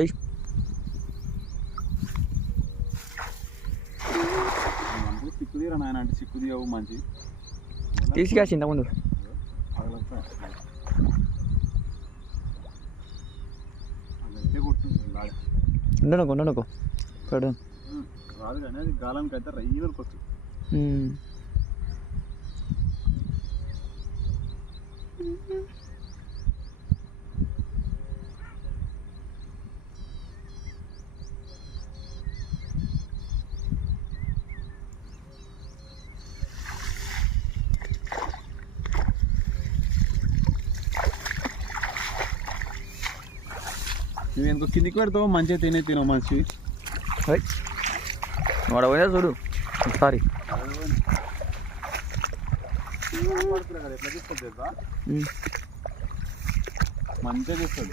ఏయ్ చిక్కు తీరా నాయన అంటే చిక్కు తీయవు మంచి తీసుకేసి ఇంతకుముందు ఉండనుకో పడు రాదు కానీ అది గాలానికి అయితే రైలుకి వచ్చు. నువ్వు ఎందుకు కిందికి పెడతావు మంచిగా తినవు మంచి వాడు పోయినా చూడు ఒకసారి ఎట్లా తీసుకో మంచిగా తీస్తాడు.